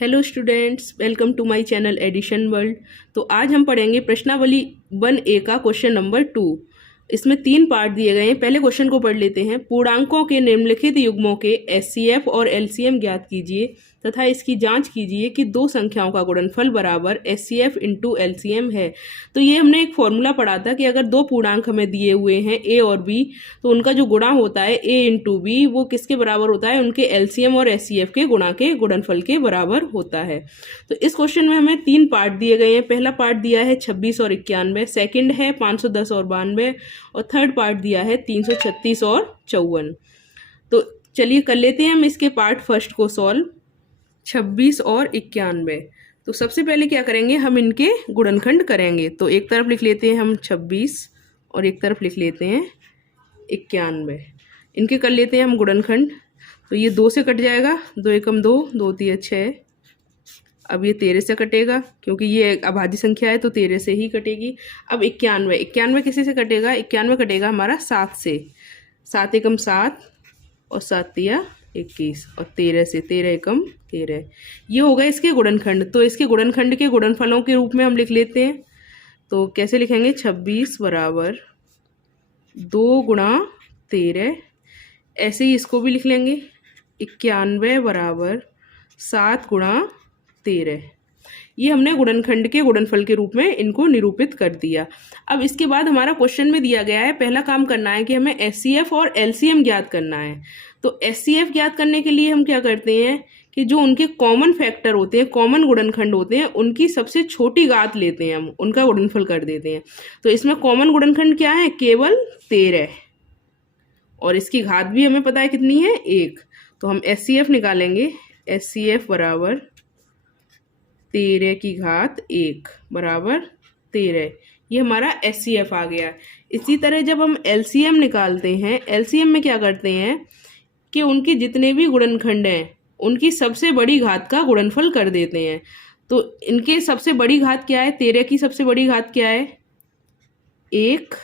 Hello students, welcome to my channel edition world. तो आज हम पढ़ेंगे प्रश्नावली 1A का क्वेश्चन नंबर 2। इसमें 3 पार्ट दिए गए हैं। पहले क्वेश्चन को पढ़ लेते हैं। पूर्णांकों के निम्नलिखित युग्मों के एचसीएफ और एलसीएम ज्ञात कीजिए तथा इसकी जांच कीजिए कि दो संख्याओं का गुणनफल बराबर एचसीएफ इंटू एलसीएम है। तो ये हमने एक फॉर्मूला पढ़ा था कि अगर दो पूर्णांक हमें दिए हुए हैं ए और बी, तो उनका जो गुणा होता है ए इंटू बी वो किसके बराबर होता है? उनके एलसीएम और एचसीएफ के गुणा के गुणनफल के बराबर होता है। तो इस क्वेश्चन में हमें 3 पार्ट दिए गए हैं। पहला पार्ट दिया है 26 और 91, सेकंड है 510 और 92 और थर्ड पार्ट दिया है 336 और 54। तो चलिए कर लेते हैं हम इसके पार्ट फर्स्ट को सॉल्व। 26 और 91। तो सबसे पहले क्या करेंगे, हम इनके गुणनखंड करेंगे। तो एक तरफ लिख लेते हैं हम 26 और एक तरफ लिख लेते हैं 91। इनके कर लेते हैं हम गुणनखंड। तो ये 2 से कट जाएगा, 2 एकम 2, 2 तिया 6। अब ये 13 से कटेगा क्योंकि ये अभाज्य संख्या है तो 13 से ही कटेगी। अब 91 किसी से कटेगा? 91 कटेगा हमारा 7 से। 7 एकम 7 और 7 तिया 21 और 13 से 13 एकम 13। ये होगा इसके गुणनखंड। तो इसके गुणनखंड के गुणनफलों के रूप में हम लिख लेते हैं। तो कैसे लिखेंगे? 26 बराबर 2 गुणा 13। ऐसे ही इसको भी लिख लेंगे। 91 बराबर 7 गुणा 13। ये हमने गुणनखंड के गुणनफल के रूप में इनको निरूपित कर दिया। अब इसके बाद हमारा क्वेश्चन में दिया गया है, पहला काम करना है कि हमें एचसीएफ और एलसीएम ज्ञात करना है। तो एचसीएफ ज्ञात करने के लिए हम क्या करते हैं कि जो उनके कॉमन फैक्टर होते हैं, कॉमन गुणनखंड होते हैं, उनकी सबसे छोटी घात लेते हैं, हम उनका गुणनफल कर देते हैं। तो इसमें कॉमन गुणनखंड क्या है? केवल 13। और इसकी घात भी हमें पता है कितनी है? 1। तो हम एचसीएफ निकालेंगे। एचसीएफ बराबर 13 की घात 1 बराबर 13। ये हमारा एचसीएफ आ गया। इसी तरह जब हम एलसीएम निकालते हैं, एलसीएम में क्या करते हैं कि उनके जितने भी गुणनखंड हैं उनकी सबसे बड़ी घात का गुणनफल कर देते हैं। तो इनके सबसे बड़ी घात क्या है? 13 की सबसे बड़ी घात क्या है? 1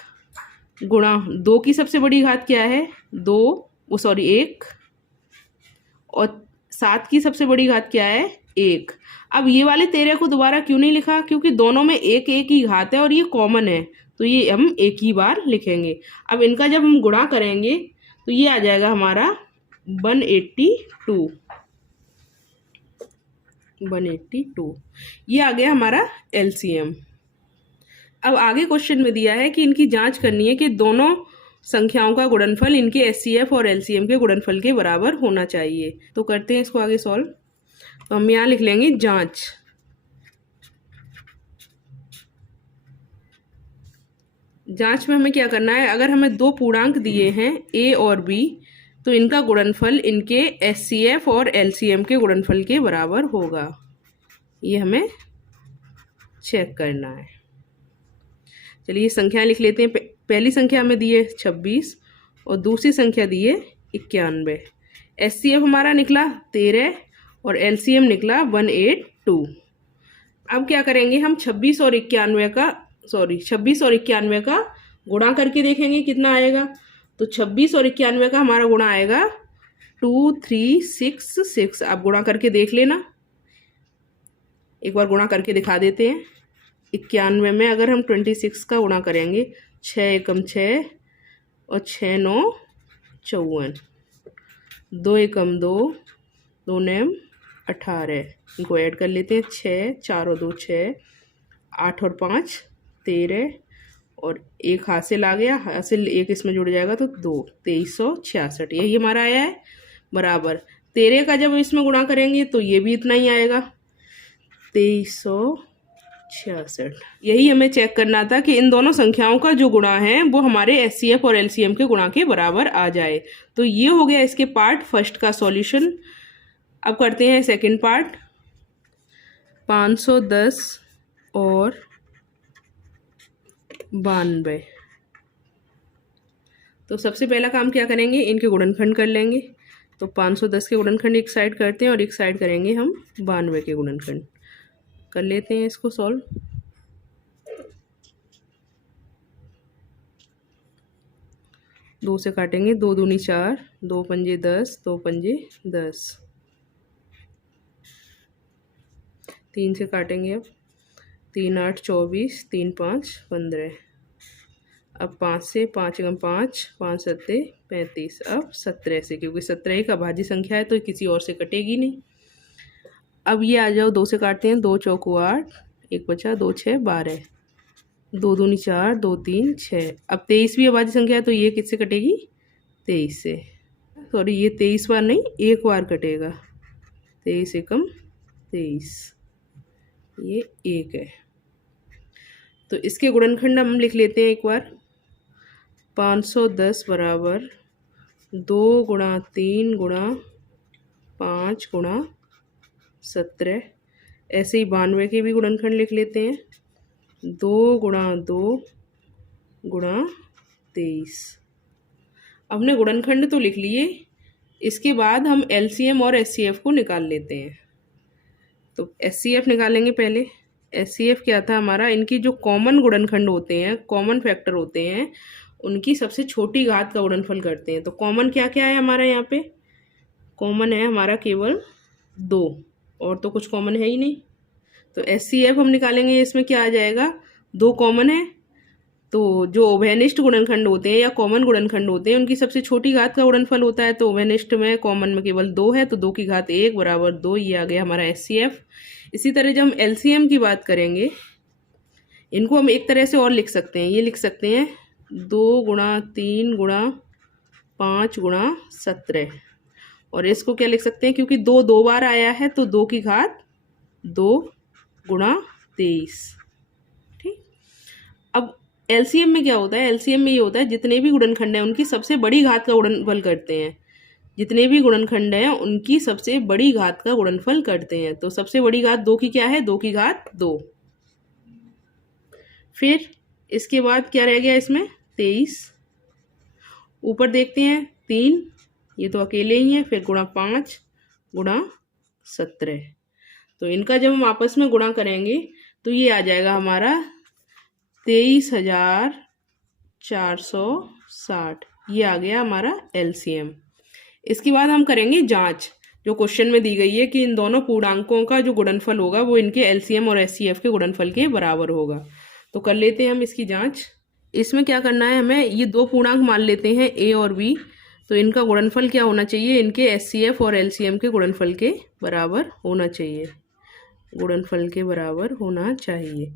गुणा 2 की सबसे बड़ी घात क्या है? 1। और 7 की सबसे बड़ी घात क्या है? 1। अब ये वाले 13 को दोबारा क्यों नहीं लिखा? क्योंकि दोनों में एक एक ही घात है और ये कॉमन है, तो ये हम एक ही बार लिखेंगे। अब इनका जब हम गुणा करेंगे तो ये आ जाएगा हमारा 182। 182 ये आ गया हमारा एलसीएम। अब आगे क्वेश्चन में दिया है कि इनकी जांच करनी है कि दोनों संख्याओं का गुणनफल इनके एचसीएफ और एलसीएम के गुणनफल के बराबर होना चाहिए। तो करते हैं इसको आगे सॉल्व। तो हम यहाँ लिख लेंगे जांच। जांच में हमें क्या करना है, अगर हमें दो पूर्णांक दिए हैं ए और बी, तो इनका गुणनफल इनके एचसीएफ और एलसीएम के गुणनफल के बराबर होगा। ये हमें चेक करना है। चलिए संख्या लिख लेते हैं। पहली संख्या हमें दी है 26 और दूसरी संख्या दी है 91। एचसीएफ हमारा निकला 13 और एलसीएम निकला 182। अब क्या करेंगे, हम 26 और 91 का गुणा करके देखेंगे कितना आएगा। तो 26 और 91 का हमारा गुणा आएगा 2366। आप गुणा करके देख लेना। एक बार गुणा करके दिखा देते हैं। 91 में अगर हम 26 का गुणा करेंगे, 6 एकम 6 और 6 9 54, 2 एकम 2, 2 नेम 18। इनको ऐड कर लेते हैं। 6 4 और 2 6, 8 और 5 13 और एक हासिल आ गया, हासिल एक इसमें जुड़ जाएगा तो 2, 2366। यही हमारा आया है बराबर 13 का। जब इसमें गुणा करेंगे तो ये भी इतना ही आएगा, 2366। यही हमें चेक करना था कि इन दोनों संख्याओं का जो गुणा है वो हमारे एचसीएफ और एलसीएम के गुणा के बराबर आ जाए। तो ये हो गया इसके पार्ट फर्स्ट का सॉल्यूशन। अब करते हैं सेकंड पार्ट। 510 और 92। तो सबसे पहला काम क्या करेंगे, इनके गुणनखंड कर लेंगे। तो 510 के गुणनखंड एक साइड करते हैं और एक साइड करेंगे हम 92 के गुणनखंड। कर लेते हैं इसको सॉल्व। दो से काटेंगे, 2 दूनी 4, 2 पंजे 10, 2 पंजे 10। 3 से काटेंगे अब। 3 8 24, 3 5 15। अब 5 से, 5 एकम 5, 5 सत्ते 35। अब 17 से, क्योंकि 17 एक अभाज्य संख्या है तो किसी और से कटेगी नहीं। अब ये आ जाओ 2 से काटते हैं। 2 चौको 8, 1 बचा, 2 6 12, 2 दूनी 4, 2 3 6। अब 23 भी अभाज्य संख्या है तो ये किससे कटेगी? 23 से। सॉरी, ये 23 बार नहीं, एक बार कटेगा। 23 एकम 23, ये 1 है। तो इसके गुणनखंड हम लिख लेते हैं एक बार। 510 बराबर 2 गुणा 3 गुणा 5 गुणा 17। ऐसे ही 92 के भी गुणनखंड लिख लेते हैं। 2 गुणा 2 गुणा 23। हमने गुणनखंड तो लिख लिए, इसके बाद हम एलसीएम और एचसीएफ को निकाल लेते हैं। तो एचसीएफ निकालेंगे पहले। एचसीएफ क्या था हमारा? इनकी जो कॉमन गुणनखंड होते हैं, कॉमन फैक्टर होते हैं, उनकी सबसे छोटी घात का गुणनफल करते हैं। तो कॉमन क्या क्या है हमारा यहाँ पे? कॉमन है हमारा केवल 2, और तो कुछ कॉमन है ही नहीं। तो एचसीएफ हम निकालेंगे, इसमें क्या आ जाएगा? 2 कॉमन है, तो जो उभयनिष्ठ गुणनखंड होते हैं या कॉमन गुणनखंड होते हैं उनकी सबसे छोटी घात का गुणनफल होता है। तो उभयनिष्ठ में, कॉमन में केवल 2 है, तो 2 की घात 1 बराबर 2। ये आ गया हमारा एचसीएफ। इसी तरह जब हम एलसीएम की बात करेंगे, इनको हम एक तरह से और लिख सकते हैं। ये लिख सकते हैं 2 गुणा 3 गुणा 5 गुणा 17। और इसको क्या लिख सकते हैं? क्योंकि 2 2 बार आया है तो 2 की घात 2 गुणा 23। ठीक। अब एलसीएम में क्या होता है? एलसीएम में ये होता है जितने भी गुणनखंड हैं उनकी सबसे बड़ी घात का गुणनफल करते हैं। जितने भी गुणनखंड हैं उनकी सबसे बड़ी घात का गुणनफल करते हैं। तो सबसे बड़ी घात 2 की क्या है? 2 की घात 2। फिर इसके बाद क्या रह गया इसमें? 23। ऊपर देखते हैं 3, ये तो अकेले ही हैं। फिर गुणा 5 गुणा 17। तो इनका जब हम आपस में गुणा करेंगे तो ये आ जाएगा हमारा 23,460। ये आ गया हमारा एलसीएम। इसके बाद हम करेंगे जांच, जो क्वेश्चन में दी गई है कि इन दोनों पूर्णांकों का जो गुणनफल होगा वो इनके एलसीएम और एचसीएफ के गुणनफल के बराबर होगा। तो कर लेते हैं हम इसकी जांच। इसमें क्या करना है हमें? ये 2 पूर्णांक मान लेते हैं, ए और बी। तो इनका गुणनफल क्या होना चाहिए? इनके एचसीएफ और एलसीएम के गुणनफल के बराबर होना चाहिए। गुणनफल के बराबर होना चाहिए।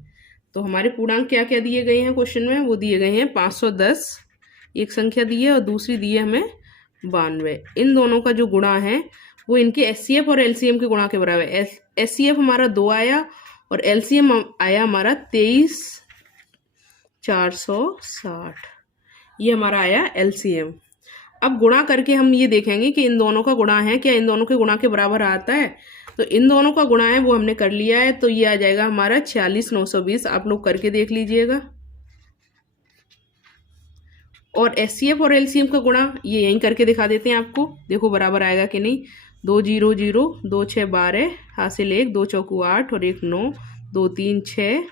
तो हमारे पूर्णांक क्या क्या दिए गए हैं क्वेश्चन में? वो दिए गए हैं 510 एक संख्या दी है, और दूसरी दी है हमें 92। इन दोनों का जो गुणा है वो इनके एचसीएफ और एलसीएम के गुणा के बराबर है। एचसीएफ हमारा 2 आया और एलसीएम आया हमारा 23,460। ये हमारा आया एलसीएम। अब गुणा करके हम ये देखेंगे कि इन दोनों का गुणा है क्या, इन दोनों के गुणा के बराबर आता है। तो इन दोनों का गुणा है वो हमने कर लिया है। तो ये आ जाएगा हमारा 46,920। आप लोग करके देख लीजिएगा। और एचसीएफ और एलसीएम का गुणा ये यहीं करके दिखा देते हैं आपको। देखो बराबर आएगा कि नहीं। 2 0 0, 2 6 12, हासिल 1, 2 चौकू 8 और 1 9, 2 3 6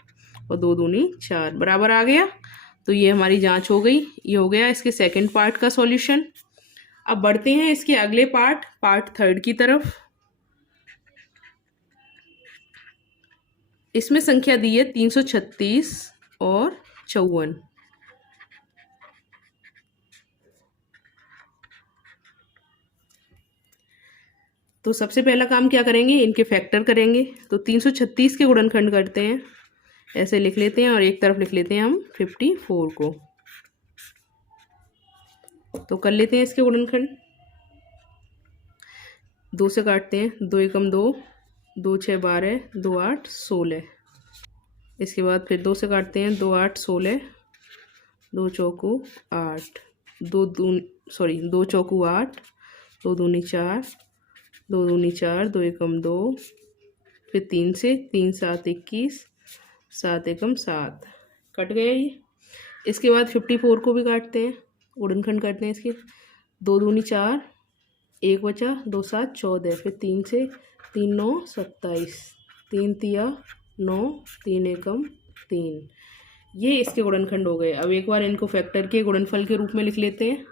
और 2 दूनी 4, बराबर आ गया। तो ये हमारी जांच हो गई। ये हो गया इसके सेकंड पार्ट का सॉल्यूशन। अब बढ़ते हैं इसके अगले पार्ट थर्ड की तरफ। इसमें संख्या दी है 336 और 54। तो सबसे पहला काम क्या करेंगे? इनके फैक्टर करेंगे। तो 336 के गुणनखंड करते हैं, ऐसे लिख लेते हैं, और एक तरफ लिख लेते हैं हम 54 को। तो कर लेते हैं इसके गुणनखंड। 2 से काटते हैं। 2 एकम 2, 2 6 12, 2 8 16। इसके बाद फिर 2 से काटते हैं। 2 8 16, 2 चौकू 8, 2 चौकू 8, 2 दूनी 4, 2 दूनी 4, 2 एकम 2, फिर 3 से, 3 7 21, 7 एकम 7, कट गया ये। इसके बाद 54 को भी काटते हैं, गुणनखंड करते हैं इसके। 2 दूनी 4, 1 बचा, 2 7 14, फिर 3 से, 3 9 27, 3 तिया 9, 3 एकम 3। ये इसके गुणनखंड हो गए। अब एक बार इनको फैक्टर के गुणनफल के रूप में लिख लेते हैं।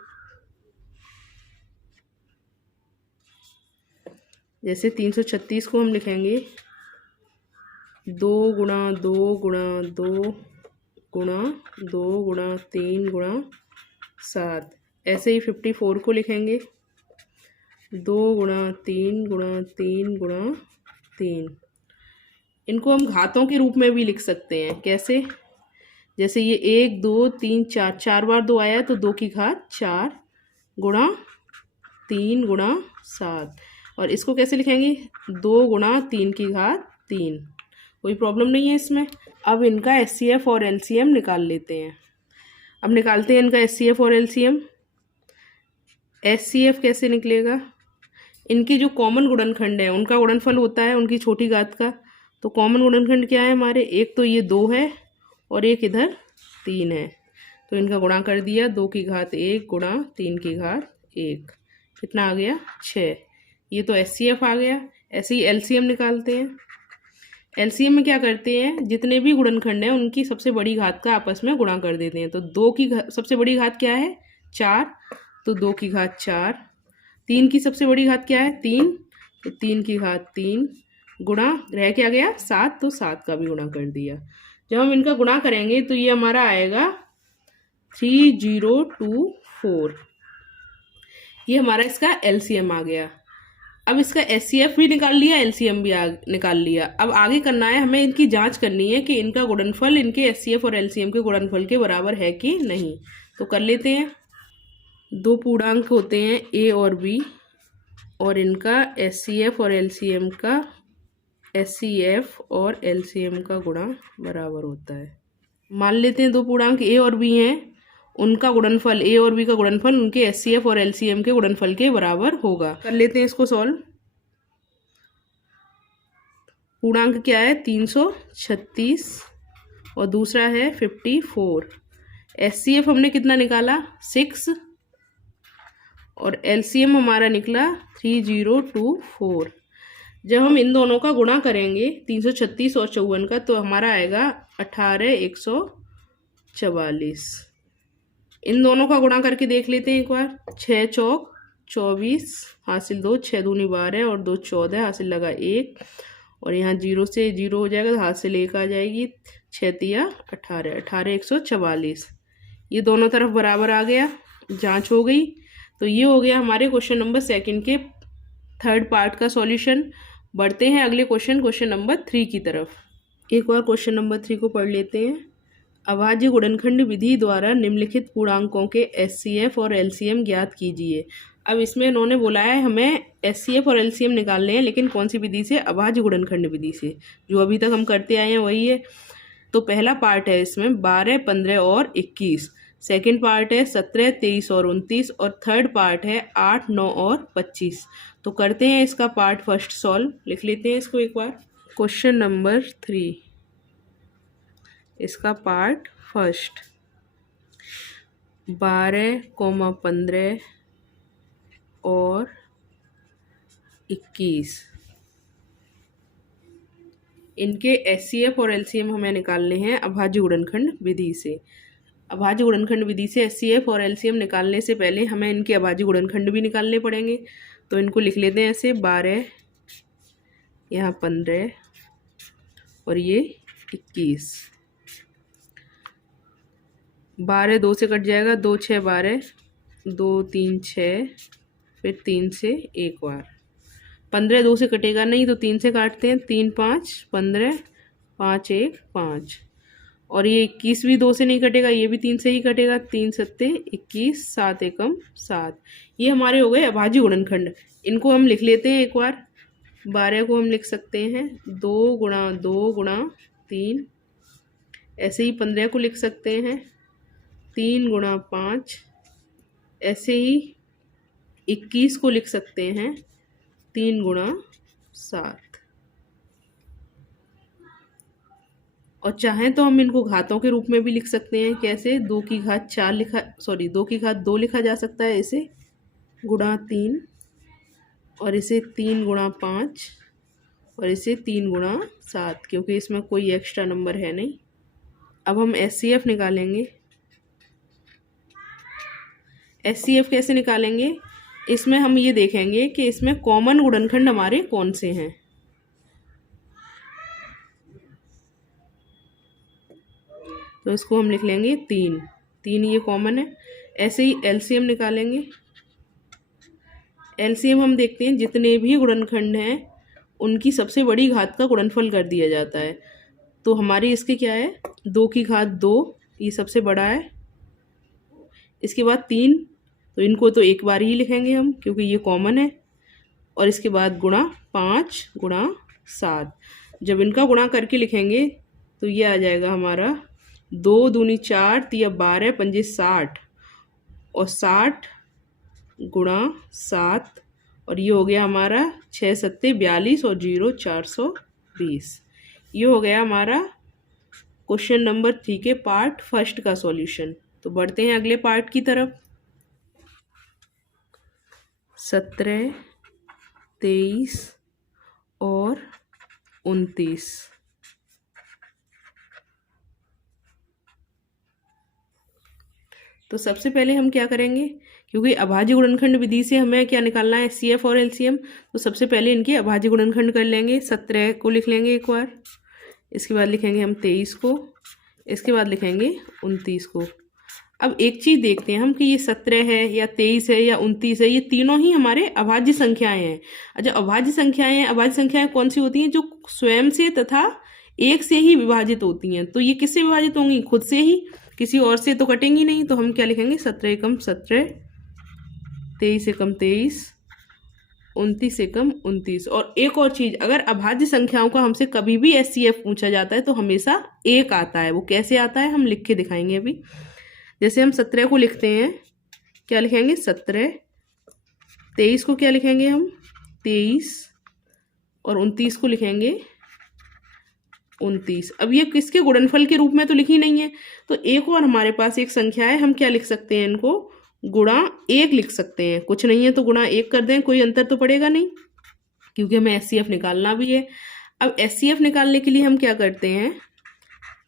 जैसे 336 को हम लिखेंगे 2 गुणा 2 गुणा 2 गुणा 2 गुणा 3 गुणा 7। ऐसे ही 54 को लिखेंगे 2 गुणा 3 गुणा 3 गुणा 3। इनको हम घातों के रूप में भी लिख सकते हैं। कैसे? जैसे ये 1 2 3 4, 4 बार 2 आया तो 2 की घात 4 गुणा 3 गुणा 7। और इसको कैसे लिखेंगे? 2 गुणा 3 की घात 3। कोई प्रॉब्लम नहीं है इसमें। अब इनका एचसीएफ और एलसीएम निकाल लेते हैं। अब निकालते हैं इनका एचसीएफ और एलसीएम। एचसीएफ कैसे निकलेगा? इनकी जो कॉमन गुणनखंड है उनका गुणनफल होता है उनकी छोटी घात का। तो कॉमन गुणनखंड क्या है हमारे? एक तो ये 2 है और एक इधर 3 है, तो इनका गुणा कर दिया। 2 की घात 1 गुणा 3 की घात 1, कितना आ गया? 6। ये तो एचसीएफ आ गया। ऐसे ही एलसीएम निकालते हैं। एलसीएम में क्या करते हैं? जितने भी गुणनखंड हैं उनकी सबसे बड़ी घात का आपस में गुणा कर देते हैं। तो 2 की सबसे बड़ी घात क्या है? 4, तो 2 की घात 4। 3 की सबसे बड़ी घात क्या है? 3, तो 3 की घात 3 गुणा रह क्या गया? 7, तो 7 का भी गुणा कर दिया। जब हम इनका गुणा करेंगे तो ये हमारा आएगा 3024। ये हमारा इसका एलसीएम आ गया। अब इसका एचसीएफ भी निकाल लिया, एलसीएम भी निकाल लिया। अब आगे करना है हमें इनकी जांच करनी है कि इनका गुणनफल इनके एचसीएफ और एलसीएम के गुणनफल के बराबर है कि नहीं। तो कर लेते हैं। 2 पूर्णांक होते हैं ए और बी, और इनका एचसीएफ और एलसीएम का गुणा बराबर होता है। मान लेते हैं 2 पूर्णांक ए और बी हैं, उनका गुणनफल ए और बी का गुणनफल उनके एचसीएफ और एलसीएम के गुणनफल के बराबर होगा। कर लेते हैं इसको सॉल्व। पूर्णांक क्या है? 336 और दूसरा है 54। एचसीएफ हमने कितना निकाला? 6, और एलसीएम हमारा निकला 3024। जब हम इन दोनों का गुणा करेंगे 336 और 54 का, तो हमारा आएगा 18144। इन दोनों का गुणा करके देख लेते हैं एक बार। 6 चौक 24 हासिल 2, 6 दूनी 12 और 2 14 हासिल लगा 1, और यहाँ 0 से 0 हो जाएगा तो हासिल 1 आ जाएगी। 6 तिया 18, 18144। ये दोनों तरफ बराबर आ गया। जांच हो गई। तो ये हो गया हमारे क्वेश्चन नंबर 2 के 3rd पार्ट का सॉल्यूशन। बढ़ते हैं अगले क्वेश्चन नंबर 3 की तरफ। एक बार क्वेश्चन नंबर 3 को पढ़ लेते हैं। अभाज्य गुणनखंड विधि द्वारा निम्नलिखित पूर्णांकों के एचसीएफ और एलसीएम ज्ञात कीजिए। अब इसमें इन्होंने बोला है हमें एचसीएफ और एलसीएम निकालने हैं, लेकिन कौन सी विधि से? अभाज्य गुणनखंड विधि से, जो अभी तक हम करते आए हैं वही है। तो पहला पार्ट है इसमें 12, 15 और 21। सेकेंड पार्ट है 17, 23 और 29, और थर्ड पार्ट है 8, 9 और 25। तो करते हैं इसका पार्ट फर्स्ट सॉल्व। लिख लेते हैं इसको एक बार। क्वेश्चन नंबर 3, इसका पार्ट फर्स्ट। 12, 15 और 21, इनके एचसीएफ और एलसीएम हमें निकालने हैं अभाज्य गुणनखंड विधि से। अभाज्य गुणनखंड विधि से एचसीएफ और एलसीएम निकालने से पहले हमें इनके अभाज्य गुणनखंड भी निकालने पड़ेंगे। तो इनको लिख लेते हैं ऐसे। 12, यहाँ 15 और ये 21। 12 2 से कट जाएगा, 2 6 12, 2 3 6, फिर 3 से एक बार। 15 2 से कटेगा नहीं, तो 3 से काटते हैं। 3 5 15, 5 1 5, और ये 21 भी 2 से नहीं कटेगा, ये भी 3 से ही कटेगा। 3 7 21, 7 एकम 7। ये हमारे हो गए अभाज्य गुणनखंड। इनको हम लिख लेते हैं एक बार। 12 को हम लिख सकते हैं 2 गुणा 2 गुणा 3। ऐसे ही 15 को लिख सकते हैं 3 गुणा 5। ऐसे ही 21 को लिख सकते हैं 3 गुणा 7। और चाहें तो हम इनको घातों के रूप में भी लिख सकते हैं। कैसे? 2 की घात 2 की घात 2 लिखा जा सकता है इसे, गुणा 3, और इसे 3 गुणा 5, और इसे 3 गुणा 7, क्योंकि इसमें कोई एक्स्ट्रा नंबर है नहीं। अब हम एचसीएफ निकालेंगे। एचसीएफ कैसे निकालेंगे? इसमें हम ये देखेंगे कि इसमें कॉमन गुणनखंड हमारे कौन से हैं। तो इसको हम लिख लेंगे 3, 3 ये कॉमन है। ऐसे ही एलसीएम निकालेंगे। एलसीएम हम देखते हैं जितने भी गुणनखंड हैं उनकी सबसे बड़ी घात का गुणनफल कर दिया जाता है। तो हमारी इसके क्या है, 2 की घात 2 ये सबसे बड़ा है। इसके बाद 3, तो इनको तो एक बार ही लिखेंगे हम क्योंकि ये कॉमन है। और इसके बाद गुणा 5 गुणा 7, जब इनका गुणा करके लिखेंगे तो ये आ जाएगा हमारा 2 दूनी 4 तिया 12 पंजे 60 और 60 गुणा 7 और ये हो गया हमारा 6 सत्ते 42 और 0 420। ये हो गया हमारा क्वेश्चन नंबर 3 के पार्ट फर्स्ट का सॉल्यूशन। तो बढ़ते हैं अगले पार्ट की तरफ। 17, 23 और 29। तो सबसे पहले हम क्या करेंगे, क्योंकि अभाज्य गुणनखंड विधि से हमें क्या निकालना है, एचसीएफ और एलसीएम। तो सबसे पहले इनके अभाज्य गुणनखंड कर लेंगे। 17 को लिख लेंगे एक बार, इसके बाद लिखेंगे हम 23 को, इसके बाद लिखेंगे 29 को। अब एक चीज़ देखते हैं हम कि ये 17 है या 23 है या 29 है, ये तीनों ही हमारे अभाज्य संख्याएं हैं। अच्छा, अभाज्य संख्याएं हैं, अभाज्य संख्याएं कौन सी होती हैं, जो स्वयं से तथा एक से ही विभाजित होती हैं। तो ये किससे विभाजित होंगी, खुद से ही, किसी और से तो कटेंगी नहीं। तो हम क्या लिखेंगे, 17 एकम 17, 23 एकम 23, 29 एकम 29। और एक और चीज़, अगर अभाज्य संख्याओं का हमसे कभी भी एचसीएफ पूछा जाता है तो हमेशा 1 आता है। वो कैसे आता है हम लिख के दिखाएंगे अभी। जैसे हम 17 को लिखते हैं, क्या लिखेंगे 17, 23 को क्या लिखेंगे हम 23 और 29 को लिखेंगे 29। अब ये किसके गुणनफल के रूप में तो लिखी नहीं है, तो एक और हमारे पास एक संख्या है, हम क्या लिख सकते हैं, इनको गुणा 1 लिख सकते हैं। कुछ नहीं है तो गुणा 1 कर दें, कोई अंतर तो पड़ेगा नहीं, क्योंकि हमें एचसीएफ निकालना भी है। अब एचसीएफ निकालने के लिए हम क्या करते हैं,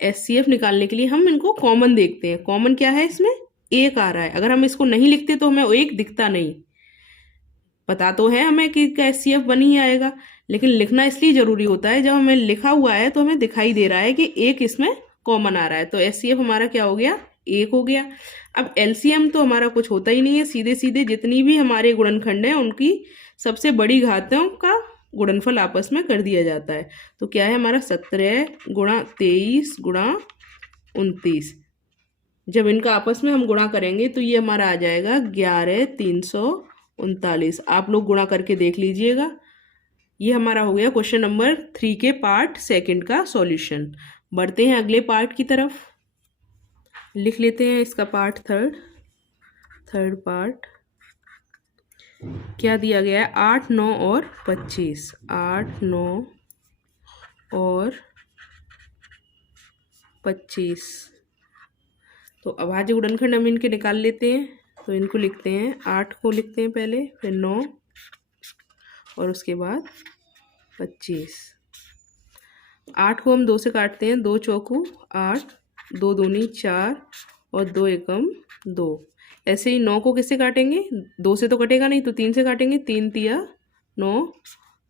एचसीएफ निकालने के लिए हम इनको कॉमन देखते हैं। कॉमन क्या है, इसमें 1 आ रहा है। अगर हम इसको नहीं लिखते तो हमें 1 दिखता नहीं, पता तो है हमें कि एचसीएफ बन ही आएगा, लेकिन लिखना इसलिए जरूरी होता है, जब हमें लिखा हुआ है तो हमें दिखाई दे रहा है कि 1 इसमें कॉमन आ रहा है। तो एचसीएफ हमारा क्या हो गया, 1 हो गया। अब एलसीएम तो हमारा कुछ होता ही नहीं है, सीधे सीधे जितनी भी हमारे गुणनखंड हैं उनकी सबसे बड़ी घातों का गुणनफल आपस में कर दिया जाता है। तो क्या है हमारा 17 गुणा 23 गुणा 29। जब इनका आपस में हम गुणा करेंगे तो ये हमारा आ जाएगा 11,339। आप लोग गुणा करके देख लीजिएगा। ये हमारा हो गया क्वेश्चन नंबर 3 के पार्ट सेकंड का सॉल्यूशन। बढ़ते हैं अगले पार्ट की तरफ, लिख लेते हैं इसका पार्ट थर्ड पार्ट। क्या दिया गया है, 8, 9 और 25। 8, 9 और 25। तो अभाज्य गुणनखंड हम इनके निकाल लेते हैं। तो इनको लिखते हैं, 8 को लिखते हैं पहले, फिर 9 और उसके बाद 25। 8 को हम 2 से काटते हैं, 2 चौकू 8, 2 दूनी 4 और 2 एकम 2। ऐसे ही 9 को किससे काटेंगे, 2 से तो कटेगा नहीं, तो 3 से काटेंगे, 3 तिया 9,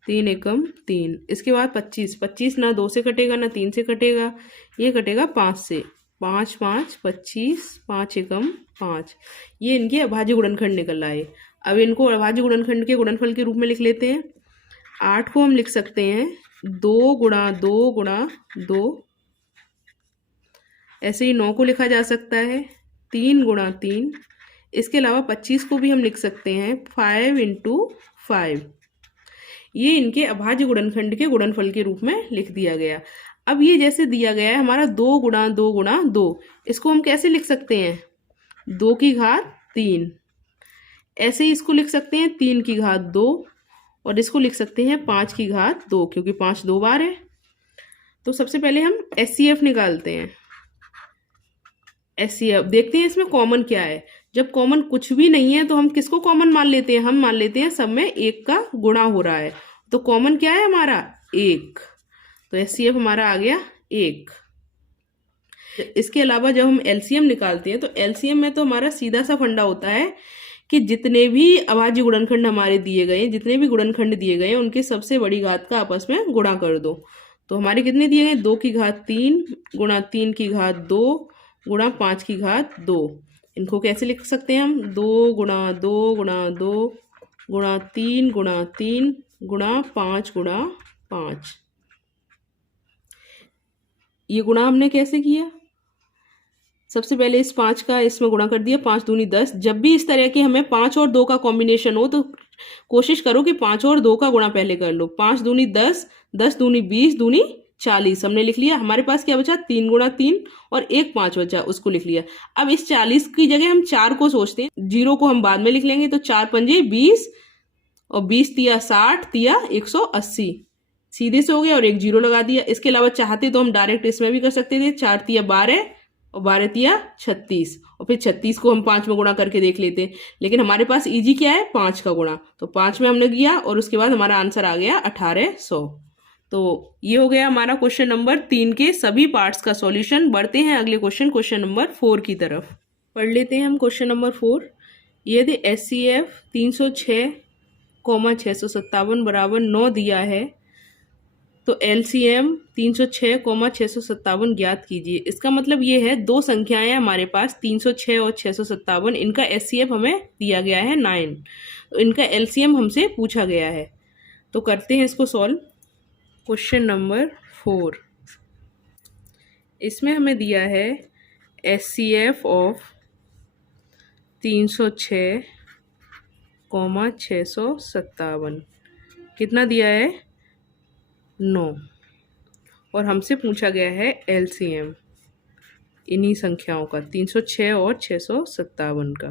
3 एकम 3। इसके बाद 25, 25 ना 2 से कटेगा ना 3 से कटेगा, ये कटेगा 5 से। 5, 5, 25, 5 एकम 5। ये इनके अभाज्य गुणनखंड निकल आए। अब इनको अभाज्य गुणनखंड के गुणनफल के रूप में लिख लेते हैं। 8 को हम लिख सकते हैं 2 गुणा 2 गुणा 2। ऐसे ही 9 को लिखा जा सकता है 3 गुणा 3। इसके अलावा 25 को भी हम लिख सकते हैं 5 × 5। ये इनके अभाज्य गुणनखंड के गुणनफल के रूप में लिख दिया गया। अब ये जैसे दिया गया है हमारा 2 गुणा 2 गुणा 2, इसको हम कैसे लिख सकते हैं, 2 की घात 3। ऐसे ही इसको लिख सकते हैं 3 की घात 2 और इसको लिख सकते हैं 5 की घात 2, क्योंकि 5 2 बार है। तो सबसे पहले हम एचसीएफ निकालते हैं। एचसीएफ देखते हैं इसमें कॉमन क्या है। जब कॉमन कुछ भी नहीं है तो हम किसको कॉमन मान लेते हैं, हम मान लेते हैं सब में 1 का गुणा हो रहा है। तो कॉमन क्या है हमारा 1, तो एचसीएफ हमारा आ गया 1। इसके अलावा जब हम एलसीएम निकालते हैं तो एलसीएम में तो हमारा सीधा सा फंडा होता है कि जितने भी अभाज्य गुणनखंड हमारे दिए गए हैं, जितने भी गुणनखंड दिए गए हैं उनके सबसे बड़ी घात का आपस में गुणा कर दो। तो हमारे कितने दिए गए, 2 की घात 3 गुणा 3 की घात 2 गुणा 5 की घात 2। इनको कैसे लिख सकते हैं हम? 2 गुणा 2 गुणा 2 गुणा 3 गुणा 3 गुणा 5 गुणा 5। ये गुणा हमने कैसे किया? सबसे पहले इस 5 का इसमें गुणा कर दिया, 5 दूनी 10। जब भी इस तरह के हमें 5 और 2 का कॉम्बिनेशन हो तो कोशिश करो कि 5 और 2 का गुणा पहले कर लो। 5 दूनी 10, 10 दूनी 20, दूनी 40 हमने लिख लिया। हमारे पास क्या बचा? 3 गुणा 3 और एक 5 बचा, उसको लिख लिया। अब इस 40 की जगह हम 4 को सोचते हैं, 0 को हम बाद में लिख लेंगे। तो 4 पंजे 20 और 20 तिया 60 तिया 180, सीधे से हो गया और एक 0 लगा दिया। इसके अलावा चाहते तो हम डायरेक्ट इसमें भी कर सकते थे, 4 तिया 12 और 12 तिया 36, और फिर 36 को हम 5 में गुणा करके देख लेते हैं। लेकिन हमारे पास इजी क्या है? 5 का गुणा। तो 5 में हमने किया और उसके बाद हमारा आंसर आ गया 1800। तो ये हो गया हमारा क्वेश्चन नंबर 3 के सभी पार्ट्स का सॉल्यूशन। बढ़ते हैं अगले क्वेश्चन नंबर 4 की तरफ। पढ़ लेते हैं हम क्वेश्चन नंबर 4। यदि HCF 306,657 बराबर 9 दिया है तो LCM 306,657 ज्ञात कीजिए। इसका मतलब ये है, दो संख्याएं हमारे पास 306 और 657, इनका HCF हमें दिया गया है 9, तो इनका LCM हमसे पूछा गया है। तो करते हैं इसको सॉल्व। क्वेश्चन नंबर 4, इसमें हमें दिया है HCF ऑफ 306,657 कितना दिया है? 9, और हमसे पूछा गया है LCM इन्हीं संख्याओं का, 306 और 657 का।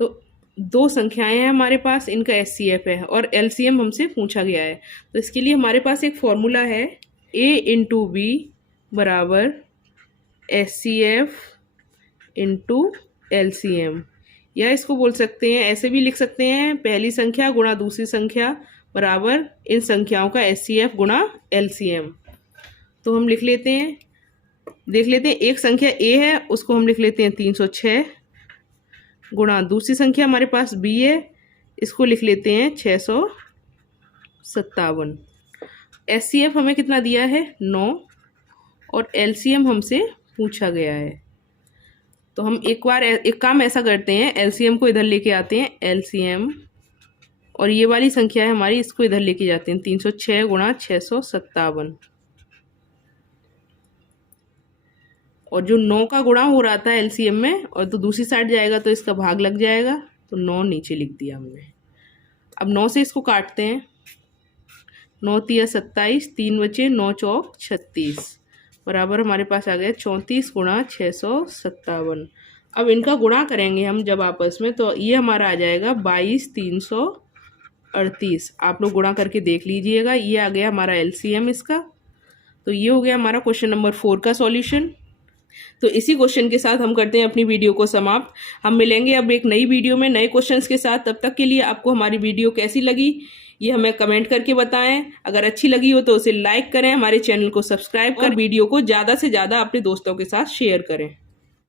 तो दो संख्याएं हैं हमारे पास, इनका HCF है और LCM हमसे पूछा गया है। तो इसके लिए हमारे पास एक फॉर्मूला है, A इंटू B बराबर HCF इंटू LCM, या इसको बोल सकते हैं, ऐसे भी लिख सकते हैं, पहली संख्या गुणा दूसरी संख्या बराबर इन संख्याओं का HCF गुणा LCM। तो हम लिख लेते हैं, देख लेते हैं, एक संख्या A है उसको हम लिख लेते हैं 306 गुणा दूसरी संख्या हमारे पास B है, इसको लिख लेते हैं 657। HCF हमें कितना दिया है? 9, और LCM हमसे पूछा गया है। तो हम एक काम ऐसा करते हैं, LCM को इधर लेके आते हैं, LCM, और ये वाली संख्या है हमारी, इसको इधर लेके जाते हैं, 306 गुणा 657, और जो 9 का गुणा हो रहा था LCM में, और तो दूसरी साइड जाएगा तो इसका भाग लग जाएगा, तो 9 नीचे लिख दिया हमने। अब 9 से इसको काटते हैं, 9 तिया 27, 3 बचे, 9 चौक 36 बराबर हमारे पास आ गया 34 गुणा 657। अब इनका गुणा करेंगे हम जब आपस में, तो ये हमारा आ जाएगा 22,338। आप लोग गुणा करके देख लीजिएगा, ये आ गया हमारा LCM इसका। तो ये हो गया हमारा क्वेश्चन नंबर 4 का सॉल्यूशन। तो इसी क्वेश्चन के साथ हम करते हैं अपनी वीडियो को समाप्त। हम मिलेंगे अब एक नई वीडियो में नए क्वेश्चंस के साथ। तब तक के लिए आपको हमारी वीडियो कैसी लगी ये हमें कमेंट करके बताएं। अगर अच्छी लगी हो तो उसे लाइक करें, हमारे चैनल को सब्सक्राइब कर वीडियो को ज़्यादा से ज़्यादा अपने दोस्तों के साथ शेयर करें।